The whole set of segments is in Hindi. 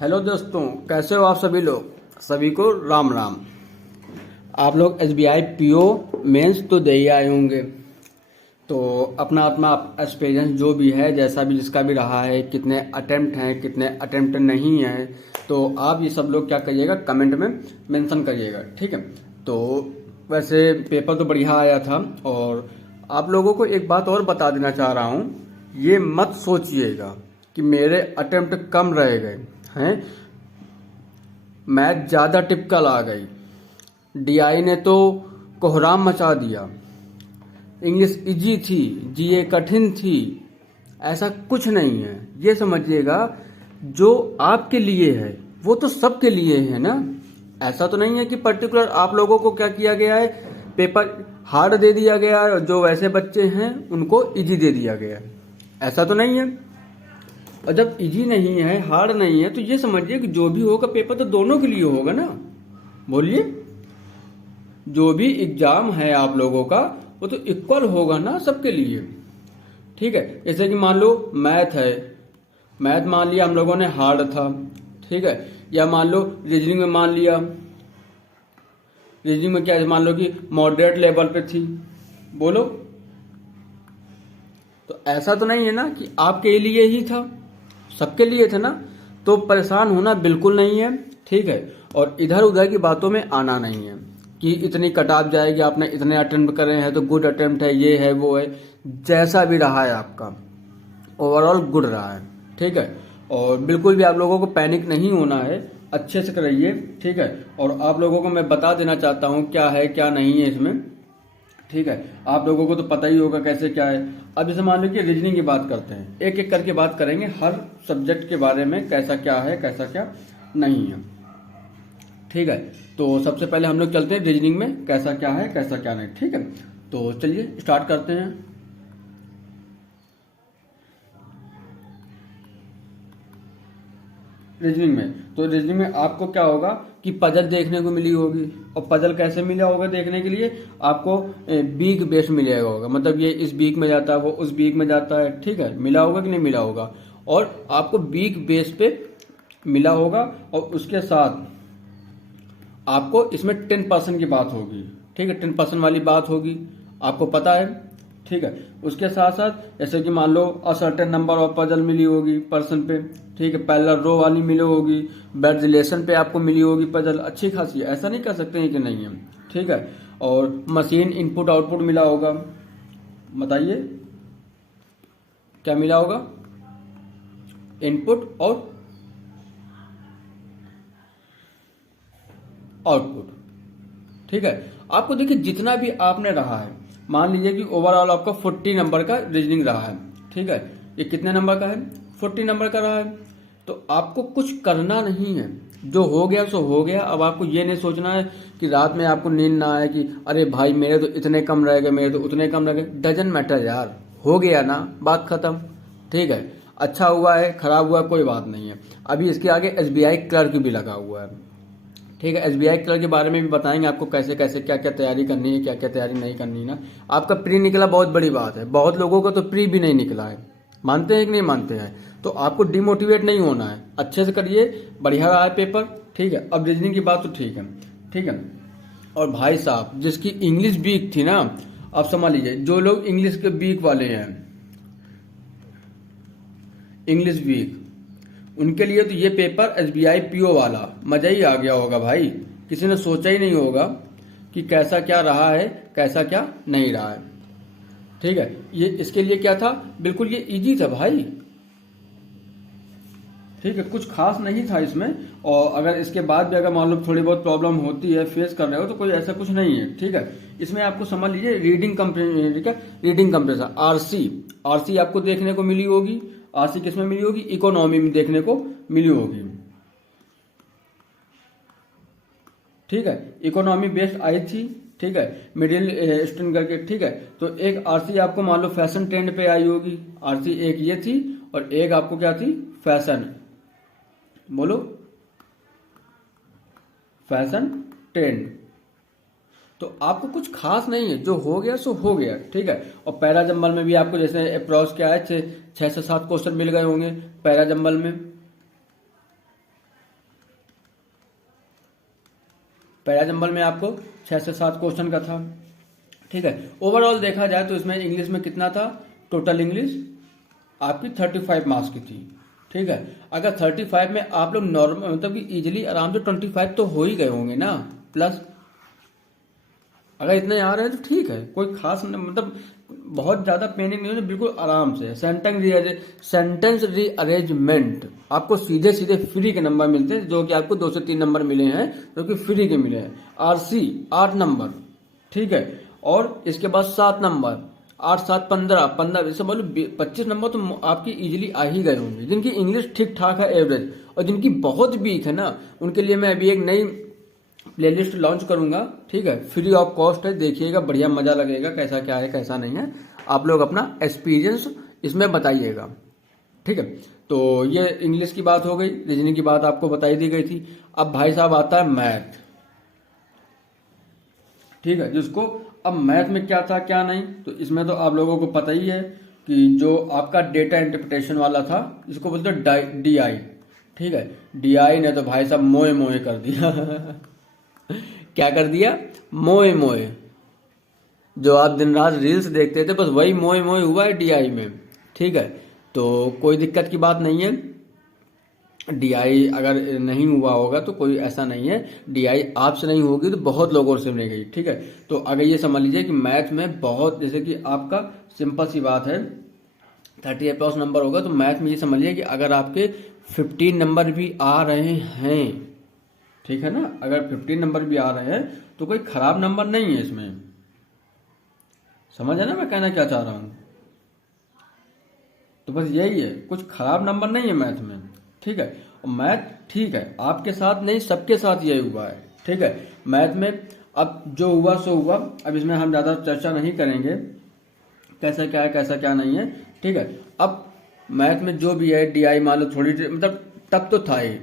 हेलो दोस्तों, कैसे हो आप सभी लोग। सभी को राम राम। आप लोग एसबीआई पीओ मेंस तो दे ही आए होंगे। तो अपना अपना एक्सपीरियंस जो भी है, जैसा भी जिसका भी रहा है, कितने अटेम्प्ट हैं कितने अटेम्प्ट नहीं हैं, तो आप ये सब लोग क्या करिएगा, कमेंट में मेंशन करिएगा, ठीक है। तो वैसे पेपर तो बढ़िया आया था। और आप लोगों को एक बात और बता देना चाह रहा हूँ, ये मत सोचिएगा कि मेरे अटेम्प्ट कम रह गए हैं। मैथ ज़्यादा टिपिकल आ गई, डीआई ने तो कोहराम मचा दिया, इंग्लिश इजी थी, जीए कठिन थी। ऐसा कुछ नहीं है। ये समझिएगा, जो आपके लिए है वो तो सबके लिए है ना। ऐसा तो नहीं है कि पर्टिकुलर आप लोगों को क्या किया गया है, पेपर हार्ड दे दिया गया है और जो वैसे बच्चे हैं उनको इजी दे दिया गया है। ऐसा तो नहीं है। और जब इजी नहीं है, हार्ड नहीं है, तो ये समझिए कि जो भी होगा पेपर तो दोनों के लिए होगा ना। बोलिए, जो भी एग्जाम है आप लोगों का वो तो इक्वल होगा ना सबके लिए, ठीक है। जैसे कि मान लो मैथ है, मैथ मान लिया हम लोगों ने हार्ड था, ठीक है। या मान लो रीजनिंग में मान लिया, रीजनिंग में क्या है, मान लो कि मॉडरेट लेवल पे थी। बोलो, तो ऐसा तो नहीं है ना कि आपके लिए ही था, सबके लिए था ना। तो परेशान होना बिल्कुल नहीं है, ठीक है। और इधर उधर की बातों में आना नहीं है कि इतनी कट ऑफ जाएगी, आपने इतने अटेम्प्ट करे हैं तो गुड अटेम्प्ट है, ये है वो है। जैसा भी रहा है आपका ओवरऑल गुड रहा है, ठीक है। और बिल्कुल भी आप लोगों को पैनिक नहीं होना है, अच्छे से कराइए, ठीक है। और आप लोगों को मैं बता देना चाहता हूँ क्या है क्या नहीं है इसमें, ठीक है। आप लोगों को तो पता ही होगा कैसे क्या है। अब जैसे मान लो कि रीजनिंग की बात करते हैं, एक एक करके बात करेंगे हर सब्जेक्ट के बारे में, कैसा क्या है कैसा क्या नहीं है, ठीक है। तो सबसे पहले हम लोग चलते हैं रीजनिंग में कैसा क्या है कैसा क्या नहीं, ठीक है। तो चलिए स्टार्ट करते हैं। रीजनिंग में, तो रीजनिंग में आपको क्या होगा कि पजल देखने को मिली होगी। और पजल कैसे मिला होगा देखने के लिए, आपको वीक बेस मिलेगा होगा, मतलब ये इस वीक में जाता है वो उस वीक में जाता है, ठीक है। मिला होगा कि नहीं मिला होगा, और आपको वीक बेस पे मिला होगा। और उसके साथ आपको इसमें 10% की बात होगी, ठीक है। 10% वाली बात होगी, आपको पता है, ठीक है। उसके साथ साथ जैसे कि मान लो असर्टेन नंबर ऑफ पजल मिली होगी पर्सन पे, ठीक है। पैरेलल रो वाली मिली होगी, बेड रिलेशन पे आपको मिली होगी पजल अच्छी खासी, ऐसा नहीं कर सकते हैं कि नहीं है, ठीक है। और मशीन इनपुट आउटपुट मिला होगा, बताइए क्या मिला होगा, इनपुट और आउटपुट, ठीक है। आपको देखिए जितना भी आपने रहा है, मान लीजिए कि ओवरऑल आपका 40 नंबर का रीजनिंग रहा है, ठीक है। ये कितने नंबर का है, 40 नंबर का रहा है। तो आपको कुछ करना नहीं है, जो हो गया सो हो गया। अब आपको ये नहीं सोचना है कि रात में आपको नींद ना आए कि अरे भाई मेरे तो इतने कम रह गए, मेरे तो उतने कम रह गए। डजंट मैटर यार, हो गया ना, बात खत्म, ठीक है। अच्छा हुआ है खराब हुआ कोई बात नहीं है। अभी इसके आगे एसबीआई क्लर्क भी लगा हुआ है, ठीक है। एसबीआई क्लर्क के बारे में भी बताएंगे आपको कैसे कैसे क्या क्या तैयारी करनी है, क्या क्या तैयारी नहीं करनी है ना। आपका प्री निकला बहुत बड़ी बात है, बहुत लोगों का तो प्री भी नहीं निकला है, मानते हैं कि नहीं मानते हैं। तो आपको डिमोटिवेट नहीं होना है, अच्छे से करिए, बढ़िया रहा है पेपर, ठीक है। अब रीजनिंग की बात तो ठीक है, ठीक है। और भाई साहब जिसकी इंग्लिश वीक थी ना, आप समझ लीजिए जो लोग इंग्लिश के वीक वाले हैं, इंग्लिश वीक, उनके लिए तो ये पेपर एसबीआई पीओ वाला मजा ही आ गया होगा भाई। किसी ने सोचा ही नहीं होगा कि कैसा क्या रहा है कैसा क्या नहीं रहा है, ठीक है। ये इसके लिए क्या था, बिल्कुल ये इजी था भाई, ठीक है। कुछ खास नहीं था इसमें। और अगर इसके बाद भी अगर मान लो थोड़ी बहुत प्रॉब्लम होती है, फेस कर रहे हो, तो कोई ऐसा कुछ नहीं है, ठीक है। इसमें आपको समझ लीजिए रीडिंग कंप्रेशन, ठीक है, रीडिंग कंप्रेशन आरसी, आरसी आपको देखने को मिली होगी। आरसी किसमें मिली होगी, इकोनॉमी में देखने को मिली होगी, ठीक है। इकोनॉमी बेस्ड आई थी, ठीक है, मिडिल स्टूडेंट करके, ठीक है। तो एक आरसी आपको मान लो फैशन ट्रेंड पे आई होगी, आरसी एक ये थी और एक आपको क्या थी, फैशन, बोलो फैशन ट्रेंड। तो आपको कुछ खास नहीं है, जो हो गया सो हो गया, ठीक है। और पैरा जंबल में भी आपको जैसे अप्रॉक्स क्या है 6 से 7 क्वेश्चन मिल गए होंगे पैरा जंबल में, पहला नंबर में आपको 6 से 7 क्वेश्चन का था। ठीक है, ओवरऑल देखा जाए तो इसमें इंग्लिश में कितना था, टोटल इंग्लिश आपकी 35 मार्क्स की थी। ठीक है, अगर 35 में आप लोग नॉर्मल मतलब कि इजीली आराम से 25 तो हो ही गए होंगे ना, प्लस अगर इतने आ रहे हैं तो ठीक है, कोई खास मतलब बहुत ज्यादा पेनिंग नहीं होनी, बिल्कुल आराम से। सेंटेंस रीअरेंजमेंट आपको सीधे सीधे फ्री के नंबर मिलते हैं, जो कि आपको 2 से 3 नंबर मिले हैं, जो कि फ्री के मिले हैं। आरसी 8 नंबर, ठीक है, और इसके बाद 7 नंबर, 8 7 15 जैसे बोलो 25 नंबर तो आपकी इजीली आ ही गए होंगे। जिनकी इंग्लिश ठीक ठाक है एवरेज, और जिनकी बहुत वीक है ना, उनके लिए मैं अभी एक नई प्लेलिस्ट लॉन्च करूंगा। ठीक है, फ्री ऑफ कॉस्ट है, देखिएगा, बढ़िया मजा लगेगा, कैसा क्या है कैसा नहीं है, आप लोग अपना एक्सपीरियंस इसमें बताइएगा। ठीक है, तो ये इंग्लिश की बात हो गई, रीजनिंग की बात आपको बताई दी गई थी। अब भाई साहब आता है मैथ। ठीक है, जिसको अब मैथ में क्या था क्या नहीं, तो इसमें तो आप लोगों को पता ही है कि जो आपका डेटा इंटरप्रिटेशन वाला था, इसको बोलते हैं DI। ठीक है, DI ने तो भाई साहब मोए मोए कर दिया क्या कर दिया, मोए मोए। जो आप दिन रात रील्स देखते थे, बस वही मोए मोए हुआ है DI में। ठीक है, तो कोई दिक्कत की बात नहीं है, DI अगर नहीं हुआ होगा तो कोई ऐसा नहीं है, DI आपसे नहीं होगी तो बहुत लोगों से नहीं गई। ठीक है, तो अगर ये समझ लीजिए कि मैथ में बहुत, जैसे कि आपका सिंपल सी बात है 38+ नंबर होगा, तो मैथ में ये समझ लीजिए कि अगर आपके 15 नंबर भी आ रहे हैं, ठीक है ना, अगर 15 नंबर भी आ रहे हैं तो कोई खराब नंबर नहीं है इसमें। समझ है ना मैं कहना क्या चाह रहा हूं, तो बस यही है, कुछ खराब नंबर नहीं है मैथ में। ठीक है, और मैथ ठीक है आपके साथ नहीं, सबके साथ यही हुआ है। ठीक है, मैथ में अब जो हुआ सो हुआ, अब इसमें हम ज्यादा चर्चा नहीं करेंगे कैसा क्या है कैसा क्या नहीं है। ठीक है, अब मैथ में जो भी है DI मान लो थोड़ी मतलब तब तो था ही।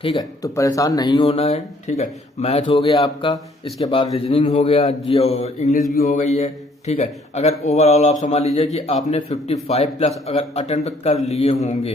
ठीक है, तो परेशान नहीं होना है। ठीक है, मैथ हो गया आपका, इसके बाद रीजनिंग हो गया, इंग्लिश भी हो गई है। ठीक है, अगर ओवरऑल आप समझ लीजिए कि आपने 55+ अगर अटेम्प्ट कर लिए होंगे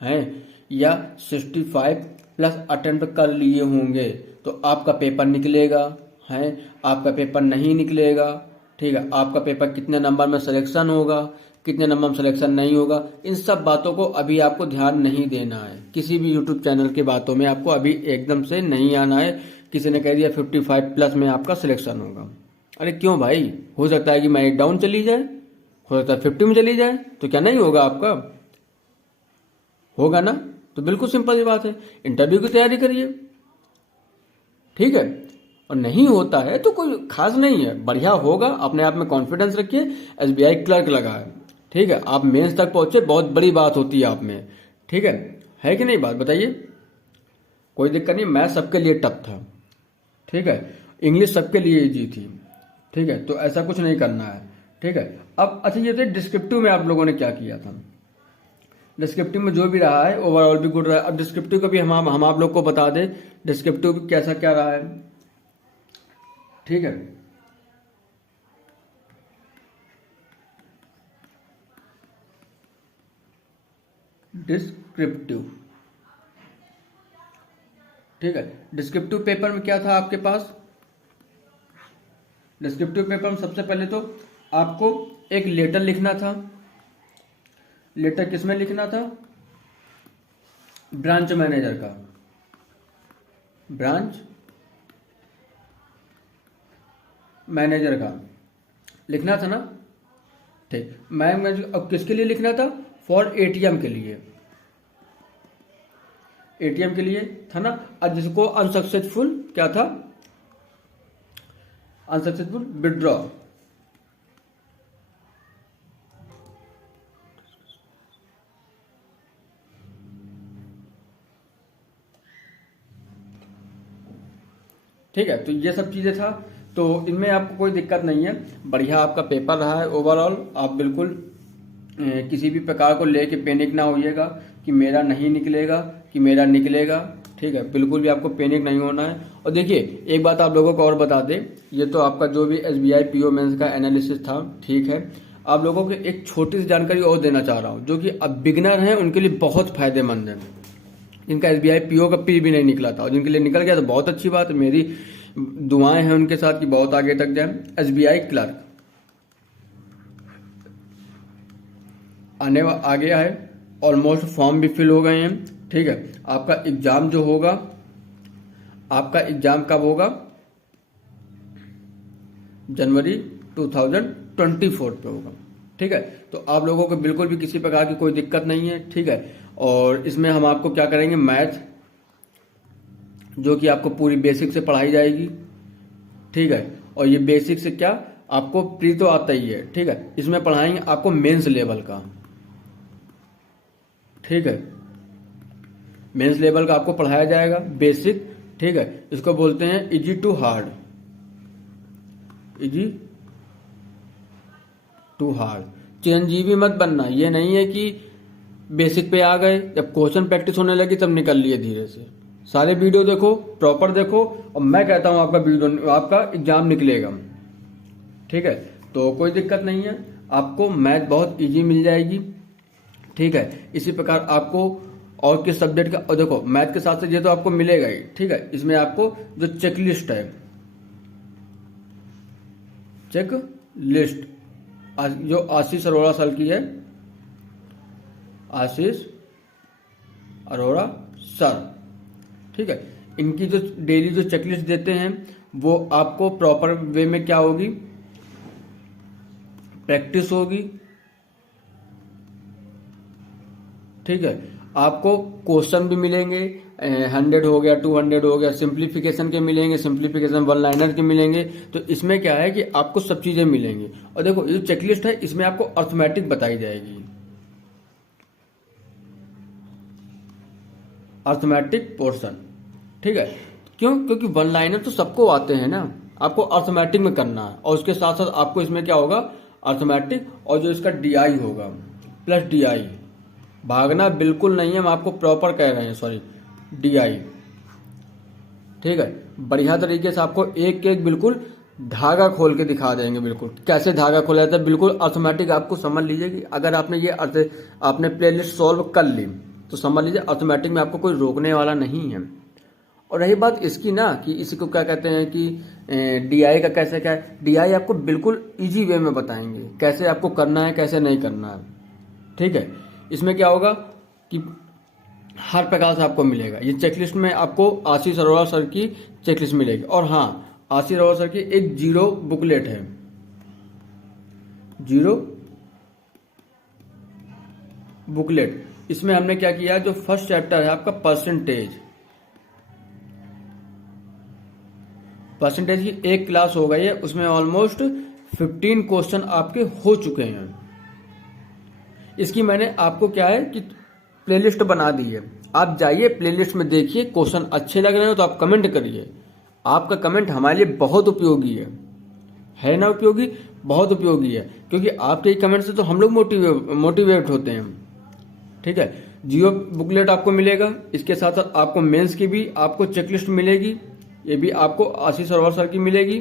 हैं, या 65+ अटेम्प्ट कर लिए होंगे, तो आपका पेपर निकलेगा है, आपका पेपर नहीं निकलेगा। ठीक है, आपका पेपर कितने नंबर में सिलेक्शन होगा, कितने नंबर में सिलेक्शन नहीं होगा, इन सब बातों को अभी आपको ध्यान नहीं देना है। किसी भी यूट्यूब चैनल की बातों में आपको अभी एकदम से नहीं आना है। किसी ने कह दिया 55+ में आपका सिलेक्शन होगा, अरे क्यों भाई, हो सकता है कि मैं डाउन चली जाए, हो सकता है 50 में चली जाए, तो क्या नहीं होगा आपका, होगा ना। तो बिल्कुल सिंपल सी बात है, इंटरव्यू की तैयारी करिए। ठीक है, और नहीं होता है तो कोई खास नहीं है, बढ़िया होगा, अपने आप में कॉन्फिडेंस रखिए। SBI क्लर्क लगा है, ठीक है, आप मेंस तक पहुंचे, बहुत बड़ी बात होती है आप में। ठीक है कि नहीं, बात बताइए, कोई दिक्कत नहीं। मैथ सबके लिए टफ था, ठीक है, इंग्लिश सबके लिए इजी थी। ठीक है, तो ऐसा कुछ नहीं करना है। ठीक है, अब अच्छा ये डिस्क्रिप्टिव में आप लोगों ने क्या किया था, डिस्क्रिप्टिव में जो भी रहा है ओवरऑल भी गुड रहा है। अब डिस्क्रिप्टिव का भी हम आप लोग को बता दें, डिस्क्रिप्टिव कैसा क्या रहा है। ठीक है, डिस्क्रिप्टिव, ठीक है, डिस्क्रिप्टिव पेपर में क्या था आपके पास, डिस्क्रिप्टिव पेपर में सबसे पहले तो आपको एक लेटर लिखना था। लेटर किसमें लिखना था, ब्रांच मैनेजर का, ब्रांच मैनेजर का लिखना था ना। ठीक, मैम अब किसके लिए लिखना था, फॉर ATM के लिए, ATM के लिए था ना। अब जिसको अनसक्सेसफुल क्या था, अनसक्सेसफुल विड्रॉ, ठीक है, तो ये सब चीजें था, तो इनमें आपको कोई दिक्कत नहीं है, बढ़िया आपका पेपर रहा है ओवरऑल। आप बिल्कुल किसी भी प्रकार को लेके पैनिक ना होइएगा कि मेरा नहीं निकलेगा कि मेरा निकलेगा। ठीक है, बिल्कुल भी आपको पैनिक नहीं होना है। और देखिए एक बात आप लोगों को और बता दें, ये तो आपका जो भी SBI PO मेंस का एनालिसिस था, ठीक है, आप लोगों को एक छोटी सी जानकारी और देना चाह रहा हूँ, जो कि अब बिगिनर हैं उनके लिए बहुत फायदेमंद है। जिनका एसबीआई पीओ का पी भी नहीं निकला था और जिनके लिए निकल गया तो बहुत अच्छी बात है, मेरी दुआएं हैं उनके साथ कि बहुत आगे तक जाए। एसबीआई क्लर्क आ गया है, ऑलमोस्ट फॉर्म भी फिल हो गए हैं। ठीक है, आपका एग्जाम जो होगा, आपका एग्जाम कब होगा? जनवरी 2024 पे होगा। ठीक है, तो आप लोगों को बिल्कुल भी किसी प्रकार की कोई दिक्कत नहीं है। ठीक है, और इसमें हम आपको क्या करेंगे, मैथ जो कि आपको पूरी बेसिक से पढ़ाई जाएगी। ठीक है, और ये बेसिक से क्या आपको प्री तो आता ही है। ठीक है, इसमें पढ़ाएंगे आपको मेंस लेवल का। ठीक है, मेंस लेवल का आपको पढ़ाया जाएगा बेसिक। ठीक है, इसको बोलते हैं easy to hard, easy to hard. Chiranjeevi मत बनना, ये नहीं है कि बेसिक पे आ गए, जब क्वेश्चन प्रैक्टिस होने लगी तब निकल लिए धीरे से। सारे वीडियो देखो, प्रॉपर देखो, और मैं कहता हूं आपका वीडियो, आपका एग्जाम निकलेगा। ठीक है, तो कोई दिक्कत नहीं है, आपको मैथ बहुत इजी मिल जाएगी। ठीक है, इसी प्रकार आपको और किस सब्जेक्ट का, और देखो मैथ के साथ साथ ये तो आपको मिलेगा ही। ठीक है, इसमें आपको जो चेकलिस्ट है, चेक लिस्ट जो आशीष अरोड़ा सर की है, आशीष अरोड़ा सर। ठीक है, इनकी जो डेली जो चेकलिस्ट देते हैं वो आपको प्रॉपर वे में क्या होगी, प्रैक्टिस होगी। ठीक है, आपको क्वेश्चन भी मिलेंगे, 100 हो गया, 200 हो गया, सिंप्लीफिकेशन के मिलेंगे, सिंप्लीफिकेशन वन लाइनर के मिलेंगे। तो इसमें क्या है कि आपको सब चीजें मिलेंगी। और देखो ये जो चेकलिस्ट है इसमें आपको अर्थमेटिक बताई जाएगी, अर्थमेटिक पोर्शन। ठीक है, क्यों? क्योंकि वन लाइनर तो सबको आते हैं ना, आपको अर्थमेटिक में करना है। और उसके साथ साथ आपको इसमें क्या होगा, अर्थमेटिक और जो इसका डीआई होगा प्लस डीआई। भागना बिल्कुल नहीं है, हम आपको प्रॉपर कह रहे हैं, सॉरी डीआई। ठीक है, बढ़िया तरीके से आपको एक एक बिल्कुल धागा खोल के दिखा देंगे, बिल्कुल कैसे धागा खोला जाता है, बिल्कुल अर्थमेटिक। आपको समझ लीजिए कि अगर आपने ये आपने प्लेलिस्ट सॉल्व कर ली तो समझ लीजिए अर्थमेटिक में आपको कोई रोकने वाला नहीं है। और रही बात इसकी ना कि इसको क्या कहते हैं कि डीआई का कैसे क्या है, डीआई आपको बिल्कुल इजी वे में बताएंगे कैसे आपको करना है, कैसे नहीं करना है। ठीक है, इसमें क्या होगा कि हर प्रकार से आपको मिलेगा। ये चेकलिस्ट में आपको आशीष अरोड़ा सर की चेकलिस्ट मिलेगी। और हाँ, आशीष अरोड़ा सर की एक जीरो बुकलेट है, जीरो बुकलेट। इसमें हमने क्या किया, जो फर्स्ट चैप्टर है आपका परसेंटेज की एक क्लास हो गई है, उसमें ऑलमोस्ट 15 क्वेश्चन आपके हो चुके हैं। इसकी मैंने आपको क्या है कि प्लेलिस्ट बना दी है, आप जाइए प्लेलिस्ट में देखिए, क्वेश्चन अच्छे लग रहे हो तो आप कमेंट करिए। आपका कमेंट हमारे लिए बहुत उपयोगी है ना, उपयोगी, बहुत उपयोगी है, क्योंकि आपके कमेंट से तो हम लोग मोटिवेट होते हैं। ठीक है, जियो बुकलेट आपको मिलेगा, इसके साथ साथ आपको मेंस की भी आपको चेकलिस्ट मिलेगी, ये भी आपको आशीष अरोड़ा सर की मिलेगी।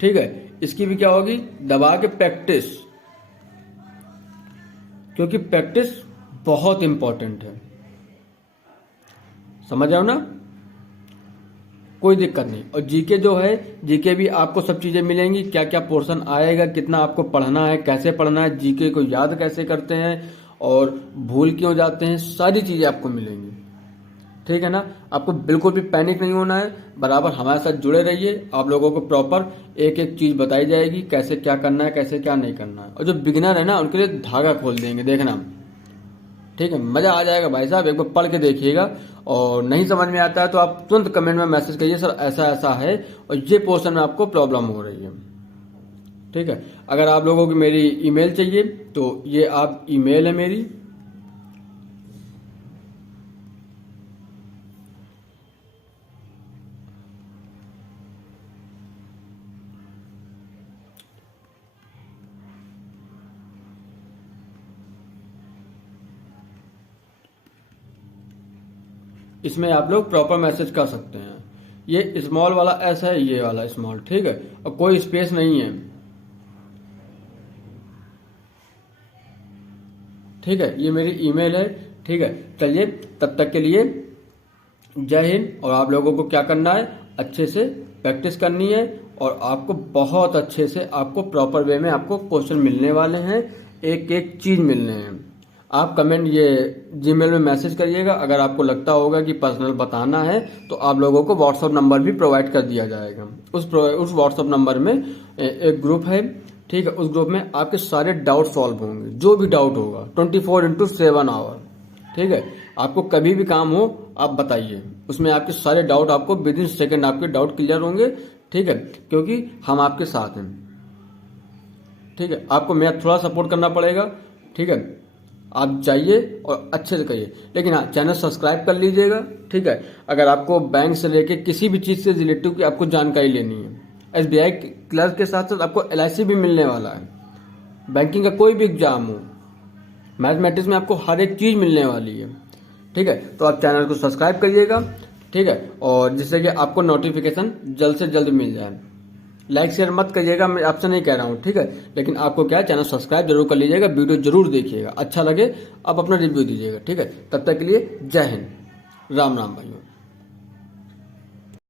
ठीक है, इसकी भी क्या होगी, दबा के प्रैक्टिस, क्योंकि प्रैक्टिस बहुत इंपॉर्टेंट है। समझ रहे हो ना, कोई दिक्कत नहीं। और जीके जो है, जीके भी आपको सब चीजें मिलेंगी, क्या क्या पोर्शन आएगा, कितना आपको पढ़ना है, कैसे पढ़ना है, जीके को याद कैसे करते हैं और भूल क्यों जाते हैं, सारी चीजें आपको मिलेंगी। ठीक है ना, आपको बिल्कुल भी पैनिक नहीं होना है, बराबर हमारे साथ जुड़े रहिए। आप लोगों को प्रॉपर एक एक चीज बताई जाएगी, कैसे क्या करना है, कैसे क्या नहीं करना है। और जो बिगिनर है ना उनके लिए धागा खोल देंगे, देखना। ठीक है, मजा आ जाएगा भाई साहब, एक बार पढ़ के देखिएगा। और नहीं समझ में आता है तो आप तुरंत कमेंट में मैसेज करिए, सर ऐसा ऐसा है और ये पोर्शन में आपको प्रॉब्लम हो रही है। ठीक है, अगर आप लोगों की मेरी ईमेल चाहिए तो ये आप ईमेल है मेरी, इसमें आप लोग प्रॉपर मैसेज कर सकते हैं। ये स्मॉल वाला एस है, ये वाला स्मॉल। ठीक है, और कोई स्पेस नहीं है। ठीक है, ये मेरी ईमेल है। ठीक है, चलिए तब तक के लिए जय हिंद। और आप लोगों को क्या करना है, अच्छे से प्रैक्टिस करनी है और आपको बहुत अच्छे से आपको प्रॉपर वे में आपको क्वेश्चन मिलने वाले हैं, एक एक चीज मिलने हैं। आप कमेंट ये जीमेल में मैसेज करिएगा। अगर आपको लगता होगा कि पर्सनल बताना है तो आप लोगों को व्हाट्सअप नंबर भी प्रोवाइड कर दिया जाएगा। उस व्हाट्सअप नंबर में एक ग्रुप है। ठीक है, उस ग्रुप में आपके सारे डाउट सॉल्व होंगे, जो भी डाउट होगा 24/7 आवर। ठीक है, आपको कभी भी काम हो आप बताइए, उसमें आपके सारे डाउट आपको विद इन सेकेंड आपके डाउट क्लियर होंगे। ठीक है, क्योंकि हम आपके साथ हैं। ठीक है, आपको मेरा थोड़ा सपोर्ट करना पड़ेगा। ठीक है, आप जाइए और अच्छे से करिए, लेकिन हाँ चैनल सब्सक्राइब कर लीजिएगा। ठीक है, अगर आपको बैंक से लेके किसी भी चीज से रिलेटिव की आपको जानकारी लेनी है, SBI क्लर्क के साथ साथ आपको LIC भी मिलने वाला है। बैंकिंग का कोई भी एग्जाम हो, मैथमेटिक्स में आपको हर एक चीज मिलने वाली है। ठीक है, तो आप चैनल को सब्सक्राइब करिएगा। ठीक है, और जिससे कि आपको नोटिफिकेशन जल्द से जल्द मिल जाए। लाइक शेयर मत करिएगा, मैं आपसे नहीं कह रहा हूँ। ठीक है, लेकिन आपको क्या है, चैनल सब्सक्राइब जरूर कर लीजिएगा, वीडियो जरूर देखिएगा, अच्छा लगे आप अपना रिव्यू दीजिएगा। ठीक है, तब तक के लिए जय हिंद, राम राम भाइयों।